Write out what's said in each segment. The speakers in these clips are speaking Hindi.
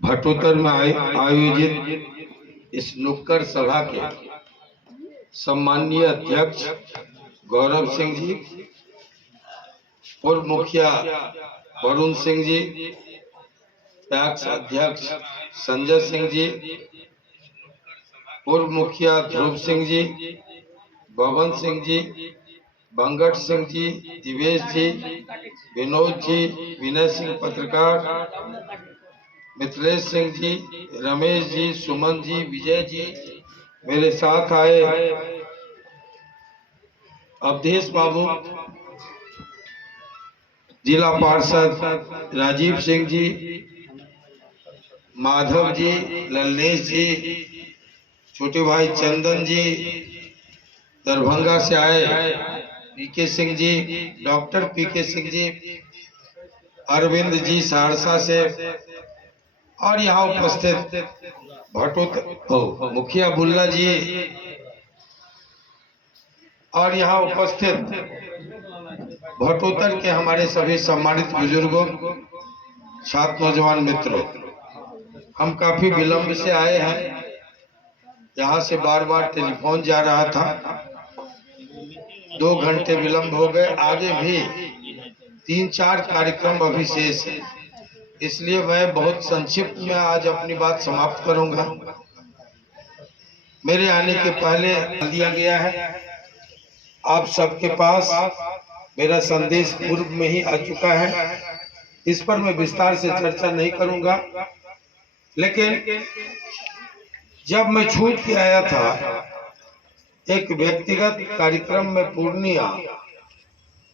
भटोतर में आयोजित इस नुक्कड़ सभा के सम्माननीय अध्यक्ष गौरव सिंह जी, पूर्व मुखिया वरुण सिंह जी, पैक्स अध्यक्ष संजय सिंह जी, पूर्व मुखिया ध्रुव सिंह जी, भवन सिंह जी, बंगट सिंह जी, दिवेश जी, विनोद जी, विनय सिंह पत्रकार, मिथिलेश सिंह जी, रमेश जी, सुमन जी, विजय जी, मेरे साथ आए अवधेश बाबू, जिला पार्षद राजीव सिंह जी, माधव जी, ललनेश जी, छोटे भाई चंदन जी, दरभंगा से आए पीके सिंह जी, डॉक्टर पीके सिंह जी, अरविंद जी सहरसा से, और यहाँ उपस्थित भटोतर मुखिया बुल्ला जी, और यहाँ उपस्थित भटोतर के हमारे सभी सम्मानित बुजुर्गों, छात्र नौजवान मित्रों, हम काफी विलंब से आए हैं। यहाँ से बार बार टेलीफोन जा रहा था, 2 घंटे विलंब हो गए। आगे भी 3-4 कार्यक्रम अभी शेष है, इसलिए मैं बहुत संक्षिप्त में आज अपनी बात समाप्त करूंगा। मेरे आने के पहले दिया गया है, आप सबके पास मेरा संदेश पूर्व में ही आ चुका है, इस पर मैं विस्तार से चर्चा नहीं करूंगा। लेकिन जब मैं छूट के आया था एक व्यक्तिगत कार्यक्रम में पूर्णिया,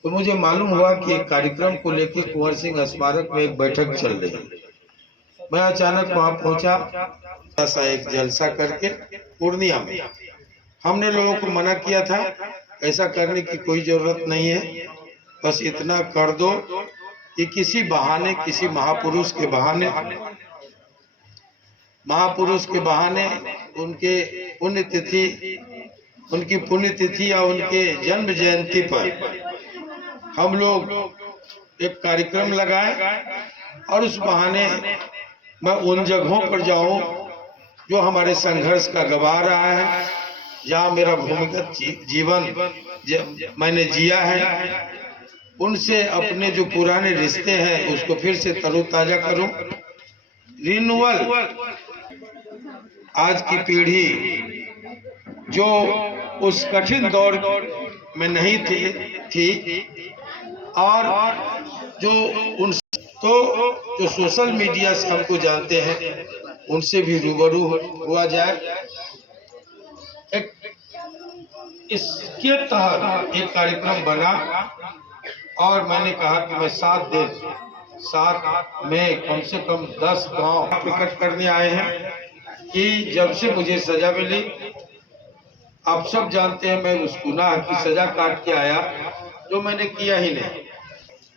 तो मुझे मालूम हुआ कि एक कार्यक्रम को लेकर कुंवर सिंह स्मारक में एक बैठक चल रही है। मैं अचानक वहां पहुंचा, ऐसा एक जलसा करके पूर्णिया में। हमने लोगों को मना किया था, ऐसा करने की कोई जरूरत नहीं है, बस इतना कर दो कि किसी बहाने, किसी महापुरुष के बहाने उनके पुण्यतिथि, उनकी पुण्यतिथि या उनके जन्म जयंती पर हम लोग एक कार्यक्रम लगाए और उस बहाने मैं उन जगहों पर जाऊं जो हमारे संघर्ष का गवाह रहा है, जहां मेरा भूमिगत जीवन मैंने जिया है, उनसे अपने जो पुराने रिश्ते हैं उसको फिर से तरोताजा करूं। रिन्यूअल, आज की पीढ़ी जो उस कठिन दौर में नहीं थी और जो जो सोशल मीडिया से हमको जानते हैं, उनसे भी रूबरू हुआ जाए। इसके तहत एक कार्यक्रम बना और मैंने कहा कि मैं 7 दिन, 7 में कम से कम 10 गांव प्रकट करने आए हैं कि जब से मुझे सजा मिली, आप सब जानते हैं मैं उस गुनाह की सजा काट के आया जो मैंने किया ही नहीं।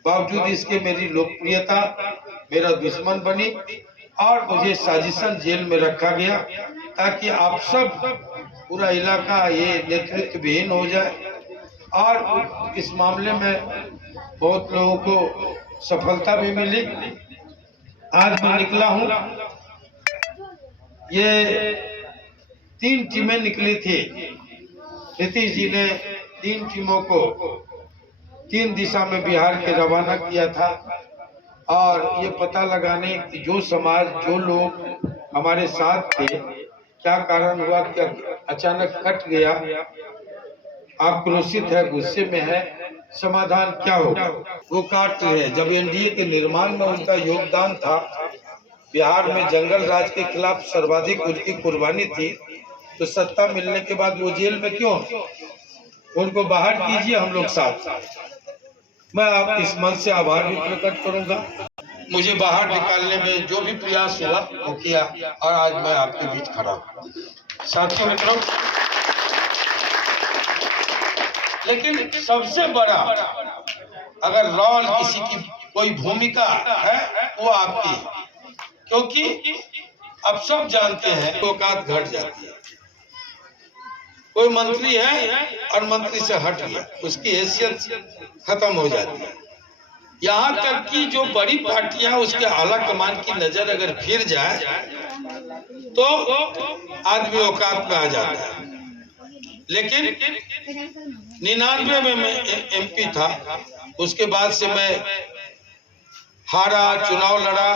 बावजूद इसके मेरी लोकप्रियता मेरा दुश्मन बनी और मुझे साजिशन जेल में रखा गया ताकि आप सब, पूरा इलाका ये नेतृत्व विहीन हो जाए। और इस मामले में बहुत लोगों को सफलता भी मिली। आज मैं निकला हूँ, ये 3 टीमें निकली थी। नीतीश जी ने 3 टीमों को 3 दिशा में बिहार के रवाना किया था और ये पता लगाने कि जो समाज, जो लोग हमारे साथ थे, क्या कारण हुआ, क्या अचानक कट गया, आक्रोशित है, गुस्से में है, समाधान क्या होगा, वो काट रहे हैं। जब एनडीए के निर्माण में उनका योगदान था, बिहार में जंगल राज के खिलाफ सर्वाधिक उनकी कुर्बानी थी, तो सत्ता मिलने के बाद वो जेल में क्यों? उनको बाहर कीजिए, हम लोग साथ। मैं आप इस मन से आभार भी प्रकट करूंगा। मुझे बाहर निकालने में जो भी प्रयास हुआ वो किया और आज मैं आपके बीच खड़ा हूं। साथियों मित्रों, लेकिन सबसे बड़ा अगर रोल किसी की कोई भूमिका है वो आपकी है, क्योंकि अब सब जानते हैं औकात घट जाती है। कोई मंत्री है और मंत्री से हट गया, उसकी हैसियत खत्म हो जाती है। यहाँ तक कि जो बड़ी पार्टियां उसके आला कमान की नजर अगर फिर जाए तो आदमी औकात में आ जाता है। लेकिन 99 में मैं एमपी था, उसके बाद से मैं हारा, चुनाव लड़ा,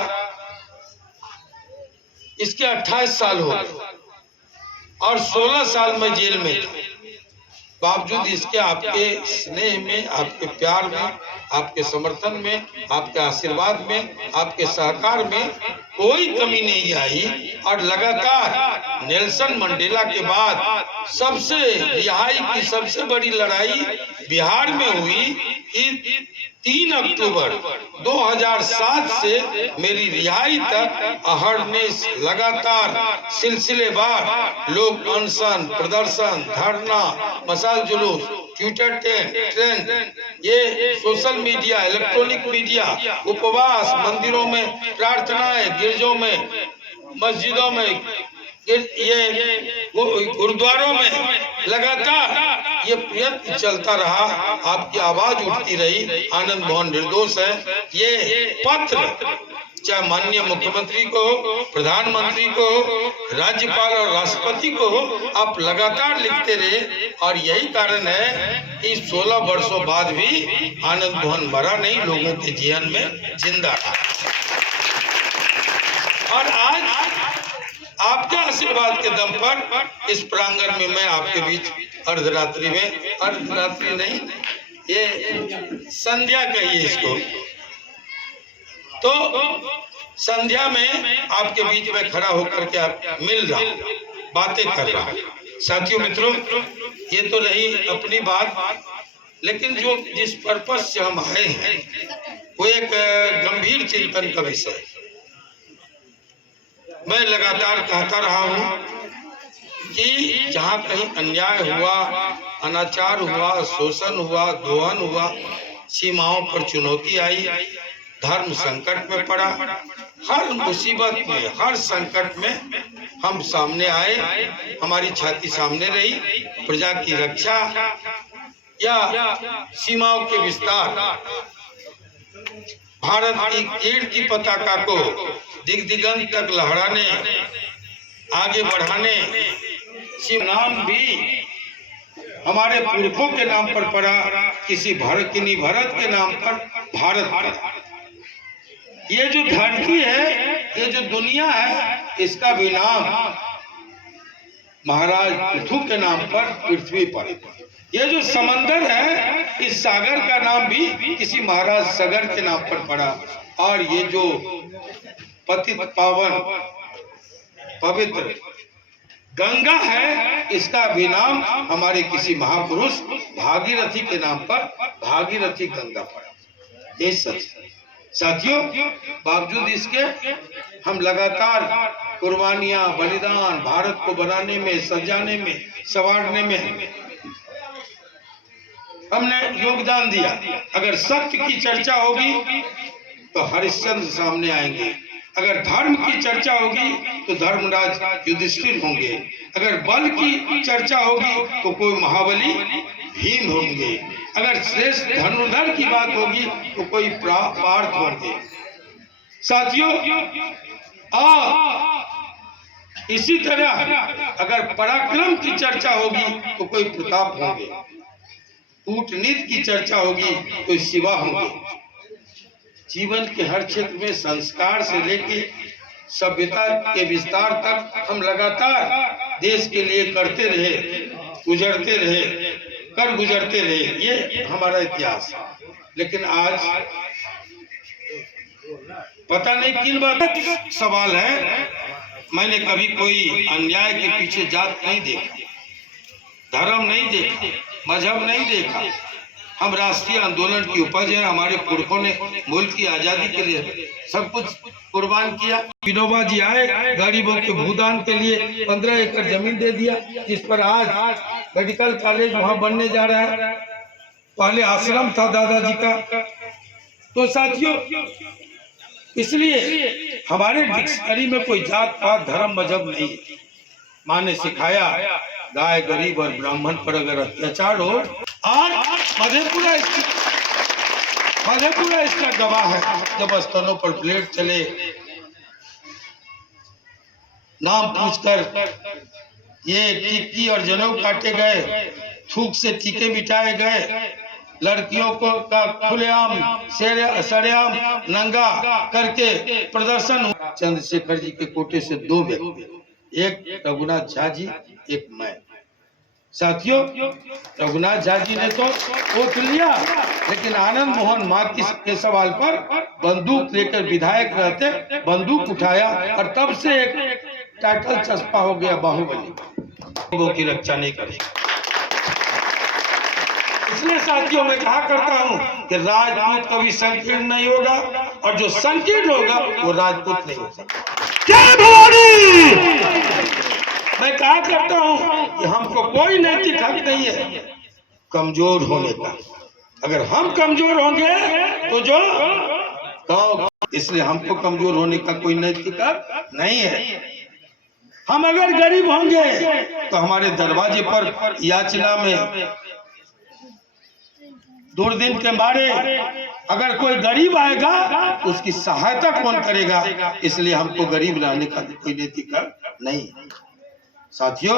इसके 28 साल हो गए और 16 साल में जेल में था। बावजूद इसके आपके स्नेह में, आपके प्यार में, आपके समर्थन में, आपके आशीर्वाद में, आपके सहकार में कोई कमी नहीं आई। और लगातार नेल्सन मंडेला के बाद सबसे रिहाई की सबसे बड़ी लड़ाई बिहार में हुई कि 3 अक्टूबर 2007 से मेरी रिहाई तक अहरनिश लगातार सिलसिलेवार लोग अनशन, प्रदर्शन, धरना, मसाल जुलूस, ट्विटर ट्रेंड, ये सोशल मीडिया, इलेक्ट्रॉनिक मीडिया, उपवास, मंदिरों में प्रार्थनाएं, गिरजों में, मस्जिदों में, ये गुरुद्वारों में लगातार ये प्रयत्न चलता रहा। आपकी आवाज उठती रही, आनंद मोहन निर्दोष है। ये पत्र चाहे माननीय मुख्यमंत्री को हो, प्रधानमंत्री को हो, राज्यपाल और राष्ट्रपति को हो, आप लगातार लिखते रहे। और यही कारण है कि 16 वर्षों बाद भी आनंद मोहन मरा नहीं, लोगों के जीवन में जिंदा रहा। और आज आपके आशीर्वाद के दम पर इस प्रांगण में मैं आपके बीच अर्धरात्रि में, अर्धरात्रि नहीं, ये संध्या कहिए इसको, तो संध्या में आपके बीच में खड़ा होकर के आप मिल रहा, बातें कर रहा। साथियों मित्रों, ये तो रही अपनी बात, लेकिन जो जिस पर्पस से हम आए हैं वो एक गंभीर चिंतन का विषय। मैं लगातार कहता रहा हूँ कि जहाँ कहीं अन्याय हुआ, अनाचार हुआ, शोषण हुआ, दोहन हुआ, सीमाओं पर चुनौती आई, धर्म संकट में पड़ा, हर मुसीबत में, हर संकट में हम सामने आए, हमारी छाती सामने रही। प्रजा की रक्षा या सीमाओं के विस्तार, भारत की कीर्ति पताका को दिग दिगंत तक लहराने, आगे बढ़ाने, नाम भी हमारे पुरखों के नाम पर पड़ा, किसी भारत के नाम पर भारत। ये जो धरती है, ये जो दुनिया है, इसका भी नाम महाराज पृथु के नाम पर पृथ्वी पर। ये जो समंदर है, इस सागर का नाम भी किसी महाराज सागर के नाम पर पड़ा। और ये जो पतित पावन पवित्र गंगा है, इसका भी नाम हमारे किसी महापुरुष भागीरथी के नाम पर भागीरथी गंगा पड़ा। ये सच साथियों, बावजूद इसके हम लगातार कुर्बानियां, बलिदान, भारत को बनाने में, सजाने में, संवारने में हमने योगदान दिया। अगर सत्य की चर्चा होगी तो हरिश्चंद्र सामने आएंगे, अगर धर्म की चर्चा होगी तो धर्मराज युधिष्ठिर होंगे, अगर बल की चर्चा होगी तो कोई महाबली भीम होंगे, अगर श्रेष्ठ धनुर्धर की बात होगी तो कोई पार्थ होंगे। साथियों, इसी तरह अगर पराक्रम की चर्चा होगी तो कोई प्रताप होंगे, कूटनीति की चर्चा होगी तो शिवा होंगे। जीवन के हर क्षेत्र में संस्कार से लेके सभ्यता के विस्तार तक हम लगातार देश के लिए करते रहे, गुजरते रहे, कर गुजरते रहे, ये हमारा इतिहास है। लेकिन आज पता नहीं किन बात सवाल है, मैंने कभी कोई अन्याय के पीछे जात नहीं देखा, धर्म नहीं देखा, मजहब नहीं देखा। हम राष्ट्रीय आंदोलन की उपज है। हमारे पुरखों ने मुल्क की आजादी के लिए सब कुछ कुर्बान किया। विनोबा जी आए, गरीबों के भूदान के लिए 15 एकड़ जमीन दे दिया, जिस पर आज मेडिकल कॉलेज वहां बनने जा रहा है। पहले आश्रम था दादाजी का। तो साथियों, इसलिए हमारे डिक्शनरी में कोई जात पात, धर्म, मजहब नहीं। माँ ने सिखाया, गाय, गरीब और ब्राह्मण पर अगर अत्याचार हो, और मधेपुरा मधेपुरा इसका गवाह है। जब स्तनों पर ब्लेड चले, नाम पूछकर ये टिक्की और जनेऊ काटे गए, थूक से टीके मिटाए गए, लड़कियों को का खुलेआम सरेआम नंगा करके प्रदर्शन हुआ। चंद्रशेखर जी के कोटे से 2 व्यक्ति, एक रघुनाथ झा जी, एक मैं। साथियों, रघुनाथ झा जी ने तो वोट लिया, लेकिन आनंद मोहन माकी के सवाल पर बंदूक लेकर विधायक रहते बंदूक उठाया और तब से एक टाइटल चस्पा हो गया बाहुबली, वो की रक्षा नहीं करेगा। इसलिए साथियों मैं कहा करता हूं कि राजपूत कभी संकीर्ण नहीं होगा, और जो संकीर्ण होगा वो राजपूत नहीं हो सकता। जय भवानी। मैं कहा करता हूं कि हमको कोई नैतिक हक नहीं है कमजोर होने का। अगर हम कमजोर होंगे तो जो गाँव, इसलिए हमको कमजोर होने का कोई नैतिक हक नहीं है। हम अगर गरीब होंगे तो हमारे दरवाजे पर याचना में दुर्दिन के मारे अगर कोई गरीब आएगा उसकी सहायता कौन करेगा? इसलिए हमको गरीब रहने का कोई नैतिक हक नहीं है। साथियों,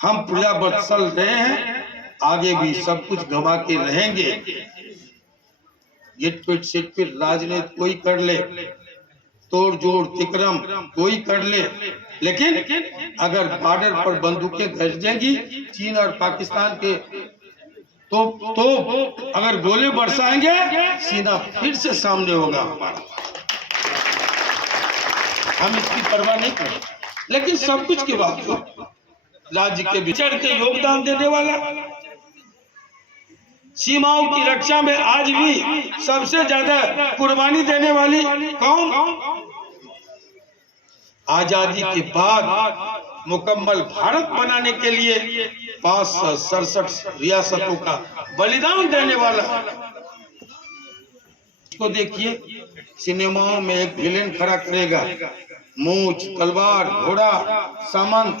हम पूरा बरसल रहे हैं, आगे भी सब कुछ गंवा के रहेंगे। गिट पिट सिट पिट राजनीति कोई कर ले, तोड़ जोड़ तिक्रम कोई कर ले, लेकिन अगर बॉर्डर पर बंदूकें गरजेंगी चीन और पाकिस्तान के तो अगर गोले बरसाएंगे सीना फिर से सामने होगा हमारा। हम इसकी परवाह नहीं करें, लेकिन सब कुछ के बावजूद राज्य के विचर के योगदान देने वाला, सीमाओं की रक्षा में आज भी सबसे ज्यादा कुर्बानी देने वाली कौन? आजादी के बाद मुकम्मल भारत बनाने के लिए 567 रियासतों का बलिदान देने वाला। इसको देखिए, सिनेमाओं में एक विलेन खड़ा करेगा, मूंछ, तलवार, घोड़ा, सामंत,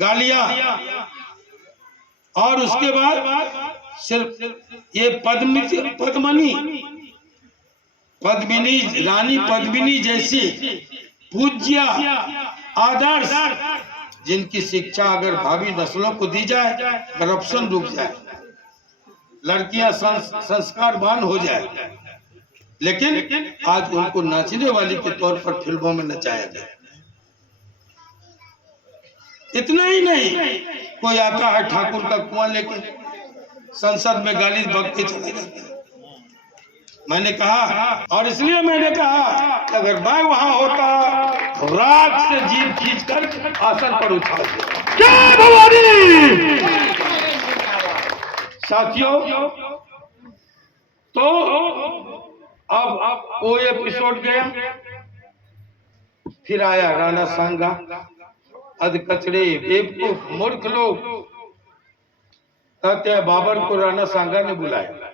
गालियां, और उसके बाद सिर्फ ये पद्मिनी रानी पद्मिनी जैसी पूज्य आदर्श, जिनकी शिक्षा अगर भावी नस्लों को दी जाए, करप्शन रुक जाए, लड़कियां संस्कारवान हो जाए, लेकिन आज उनको नाचने वाली के तौर पर फिल्मों में नचाया जाए। इतना ही नहीं, कोई आता है ठाकुर का कुआं लेके संसद में गाली बक के चला जाता है। मैंने कहा, और इसलिए मैंने कहा कि अगर मैं वहां होता तो राख से जीभ खींचकर आसन पर उछाल देता। जय भवानी। साथियों, तो अब वो एपिसोड गया, फिर आया राणा सांगा, अधकचड़े, बेवकूफ, मूर्ख लोग। कहते बाबर को राणा सांगा ने बुलाया,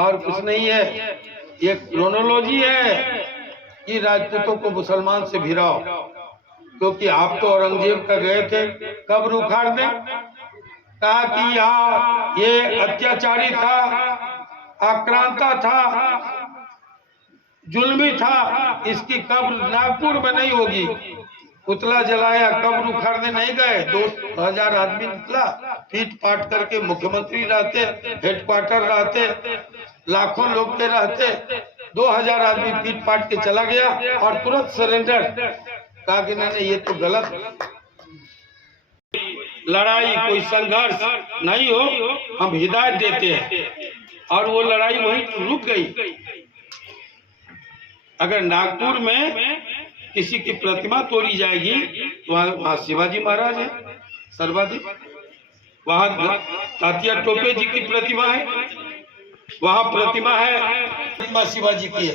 और कुछ नहीं है, ये क्रोनोलॉजी है कि राजपूतों को मुसलमान से भिड़ाओ, क्योंकि आप तो औरंगजेब का गए थे, कब्र उखाड़ दे, कहा कि यहाँ ये अत्याचारी था, आक्रांता था, जुल्मी था, इसकी कब्र नागपुर में नहीं होगी। पुतला जलाया, कब्र उखाड़ने नहीं गए, 2000 आदमी निकला, पीट पाट करके मुख्यमंत्री रहते, हेडक्वार्टर रहते, लाखों लोग के रहते, 2000 आदमी पीट पाट के चला गया और तुरंत सरेंडर। कहा कि नहीं, ये तो गलत, लड़ाई कोई संघर्ष नहीं हो, हम हिदायत देते हैं, और वो लड़ाई वहीं रुक गई। अगर नागपुर में किसी की प्रतिमा तोड़ी जाएगी तो वहाँ शिवाजी महाराज है सर्वाधिक, वहाँ तात्या टोपे जी की प्रतिमा है, वहाँ प्रतिमा है, प्रतिमा शिवाजी की है।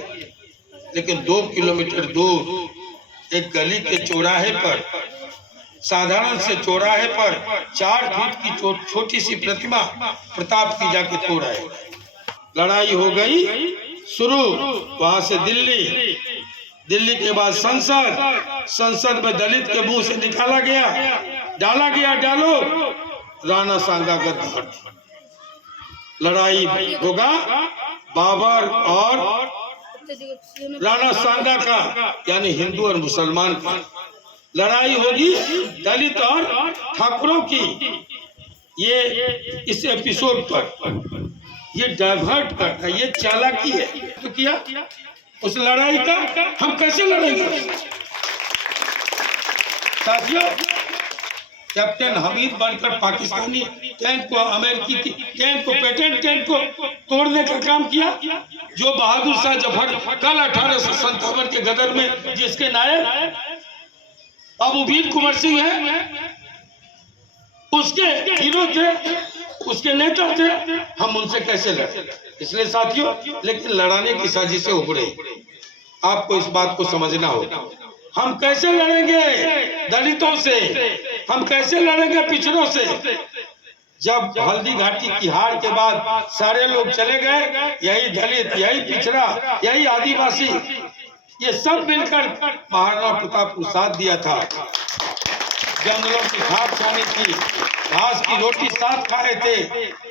लेकिन 2 किलोमीटर दूर एक गली के चौराहे पर, साधारण से चौराहे पर 4 फीट की छोटी सी प्रतिमा प्रताप की जाके तोड़ा है। लड़ाई हो गई शुरू, वहां से दिल्ली के बाद संसद में दलित के मुंह से निकाला गया, डाला गया, डालो राणा सांगा का धड़। लड़ाई होगा बाबर और राणा सांगा का, यानी हिंदू और मुसलमान का लड़ाई होगी, दलित और ठाकुरों की। ये इस एपिसोड पर ये डाइवर्ट करता, ये चालाकी है। तो किया उस लड़ाई का हम कैसे लड़ेंगे साथियों? कैप्टन हमीद बनकर पाकिस्तानी टैंक को, अमेरिकी टैंक को, पेटेंट टैंक को तोड़ने का काम किया। जो बहादुर शाह जफर कल 1857 के गदर में जिसके नायक अबू वीर कुंवर सिंह है, उसके हीरो थे, उसके नेता थे, हम उनसे कैसे लड़े? इसलिए साथियों, लेकिन लड़ाने की साजिशें उभरे, आपको इस बात को समझना होगा। हम कैसे लड़ेंगे दलितों से, हम कैसे लड़ेंगे पिछड़ों से? जब हल्दी घाटी की हार के बाद सारे लोग चले गए, यही दलित, यही पिछड़ा, यही आदिवासी, ये सब मिलकर महाराणा प्रताप को साथ दिया था। जंगलों की घास खानी थी, घास की रोटी साथ खाए थे।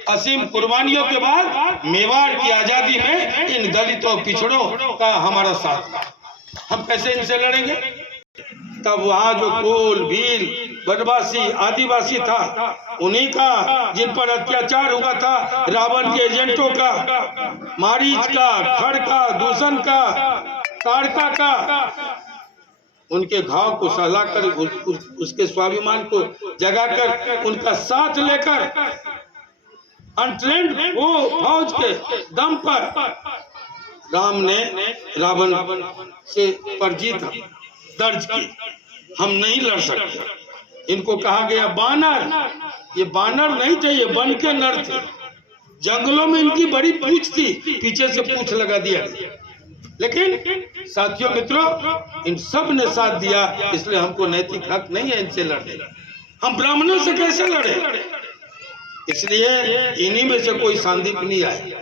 असीम कुर्बानियों के बाद मेवाड़ की आजादी में इन दलितों पिछड़ों का हमारा साथ था। हम कैसे इनसे लड़ेंगे? तब वहाँ जो कोल, भील, बनवासी, आदिवासी था, उन्हीं का, जिन पर अत्याचार हुआ था रावण के एजेंटों का, मारीच का, खड़ का, दूषण का, ताड़का का, उनके घाव को सहलाकर, उसके स्वाभिमान को जगाकर, उनका साथ लेकर अनट्रेंड वो फौज के दम पर राम ने रावण से पर जीत दर्ज की। हम नहीं लड़ सकते। इनको कहा गया बानर। ये बानर नहीं थे, ये बन के नर थे। जंगलों में इनकी बड़ी पूंछ थी, पीछे से पूंछ लगा दिया। लेकिन साथियों, मित्रों, इन सब ने साथ दिया, इसलिए हमको नैतिक हक नहीं है इनसे लड़ने। हम ब्राह्मणों से कैसे लड़े? इसलिए इन्हीं में से कोई सांदीप नहीं आया,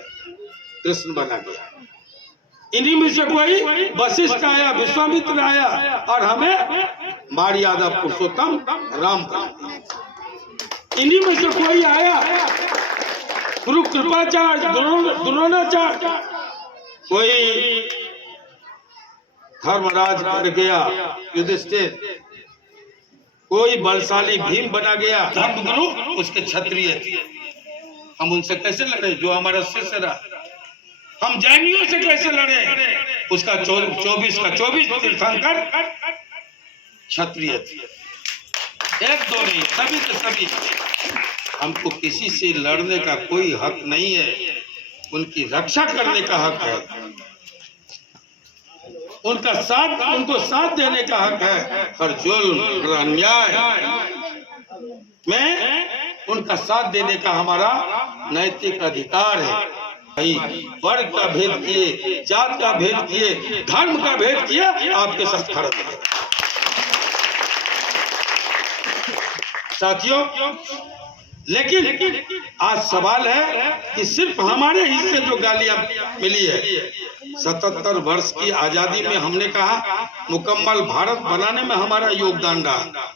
कृष्ण बना गया। इन्हीं में से कोई वशिष्ठ आया, विश्वामित्र आया, और हमें मर्यादा पुरुषोत्तम राम बना। इन्हीं में से कोई आया, गुरु कृपाचार्य, द्रोणाचार्य, कोई धर्मराज कर गया युधिष्ठिर, कोई बलशाली भीम बना गया, धर्मगुरु उसके क्षत्रिय थे। हम उनसे कैसे लड़े जो हमारा शिष्य रहा? हम जैनियों से कैसे लड़े? उसका 24 का 24 तीर्थंकर क्षत्रिय थे, एक दो नहीं, सभी के सभी। हमको किसी से लड़ने का कोई हक नहीं है, उनकी रक्षा करने का हक है, उनको साथ देने का हक है। हर जुल्म, हर अन्याय में उनका साथ देने का हमारा नैतिक अधिकार है। भाई वर्ग का भेद किए, जात का भेद किए, धर्म का भेद किए, आपके साथ खड़ा है। साथियों, लेकिन आज सवाल है कि सिर्फ हमारे हिस्से जो गालियां मिली है, 77 वर्ष की आजादी में हमने कहा मुकम्मल भारत बनाने में हमारा योगदान रहा।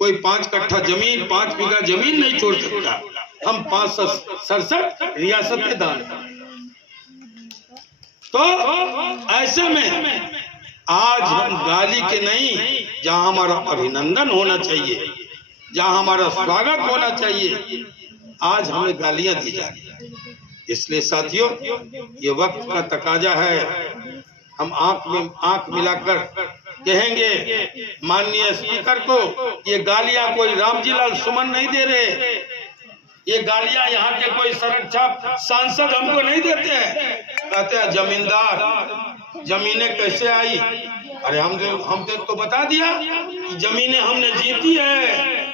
कोई 5 कट्ठा जमीन, 5 बीघा जमीन नहीं छोड़ सकता। हम 567 रियासतें दान। तो ऐसे में आज हम गाली के नहीं, जहां हमारा अभिनंदन होना चाहिए, जहां हमारा स्वागत होना चाहिए, आज हमें गालियां दी जा रही है। इसलिए साथियों, ये वक्त का तकाजा है। हम आंख मिलाकर कहेंगे माननीय स्पीकर को, ये गालियां कोई रामजीलाल सुमन नहीं दे रहे, ये गालियां यहाँ के कोई सरक्षा सांसद हमको नहीं देते हैं। कहते हैं जमींदार, जमीनें कैसे आई? अरे हमने तो बता दिया कि जमीनें हमने जीती है,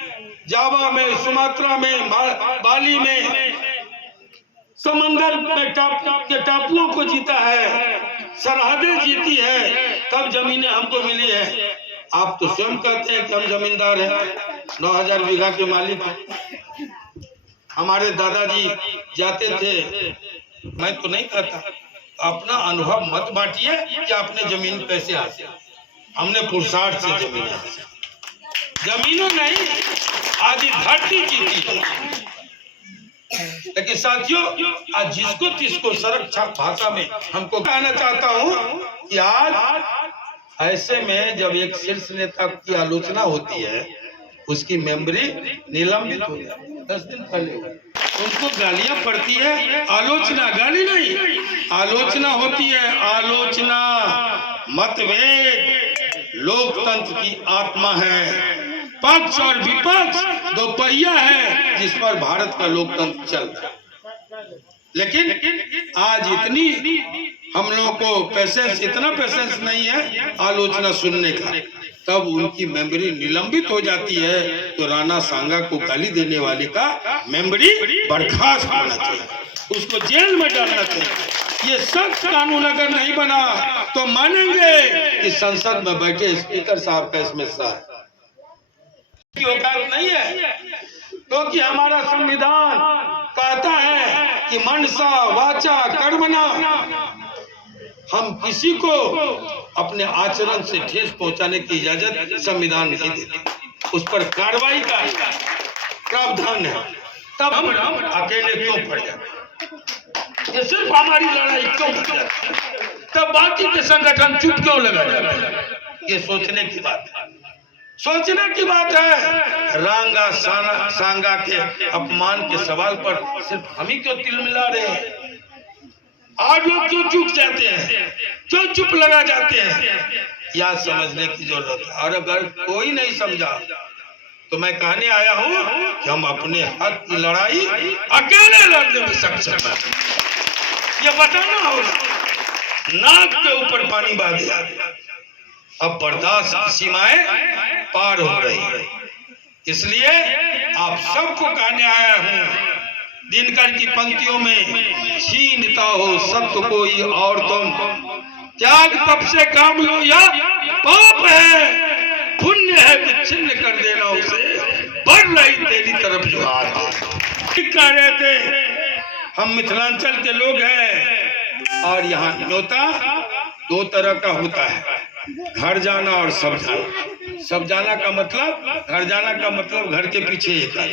जावा में, सुमात्रा में, बाली में, समंदर में टापुओं को जीता है, सरहदें जीती है, तब जमीनें हमको मिली है। आप तो स्वयं कहते हैं कि हम जमींदार हैं, 9000 बीघा के मालिक हैं। हमारे दादाजी जाते थे, मैं तो नहीं कहता, अपना अनुभव मत बांटिए कि आपने जमीन कैसे हासिल। हमने पुरुषार्थ से जमीन हासिल, जमीनों नहीं, आधी धरती जीती है। लेकिन साथियों, आज जिसको तिसको सरक भाषा में हमको कहना चाहता हूँ कि आज ऐसे में जब एक शीर्ष नेता की आलोचना होती है, उसकी मेमोरी निलंबित हो जाती है। 10 दिन पहले उनको गालियां पड़ती है, आलोचना, गाली नहीं, आलोचना होती है। आलोचना मतभेद लोकतंत्र की आत्मा है। पक्ष और विपक्ष दो पहिया है जिस पर भारत का लोकतंत्र चल रहा है। लेकिन आज इतनी हम लोगों को पैसेंस, इतना पैसेंस नहीं है आलोचना सुनने का, तब उनकी मेमोरी निलंबित हो जाती है। तो राणा सांगा को गाली देने वाले का मेमोरी बर्खास्त होना चाहिए, उसको जेल में डालना चाहिए। ये सख्त कानून अगर नहीं बना तो मानेंगे कि संसद में बैठे स्पीकर साहब का इसमें साथ की औकात नहीं है, क्योंकि हमारा संविधान कहता है कि मनसा वाचा कर्मणा, हम किसी को अपने आचरण से ठेस पहुंचाने की इजाजत संविधान नहीं देता, उस पर कार्रवाई का प्रावधान है। तब हम अकेले क्यों पड़ जाते, ये सिर्फ हमारी लड़ाई क्यों पड़ जाती है, तब बाकी के संगठन चुप क्यों लगा जाते हैं, ये सोचने की बात है, सोचने की बात है। रांगा सांगा के अपमान के सवाल पर सिर्फ हम ही क्यों तिल मिला रहे हैं? आज लोग क्यों चुप जाते हैं, क्यों चुप लगा जाते हैं, यह समझने की जरूरत है। और अगर कोई नहीं समझा तो मैं कहने आया हूं कि हम अपने हक की लड़ाई अकेले लड़ने में सक्षम हैं, ये बताना होगा। नाक के ऊपर पानी बह गया, अब बर्दाश्त की सीमाएं पार हो रही है। इसलिए आप सबको कहने आया हूं, दिनकर की पंक्तियों में छीनता हो सत्य कोई और तुम, त्याग तप से काम लो या पाप है, पुण्य है कि छिन्न कर देना उसे, बढ़ रही तेरी तरफ जो हाथ कह रहे थे। हम मिथिलांचल के लोग हैं और यहाँ न्योता 2 तरह का होता है, घर जाना और सब जाना। सब जाना का मतलब, घर जाना का मतलब घर के पीछे एक है।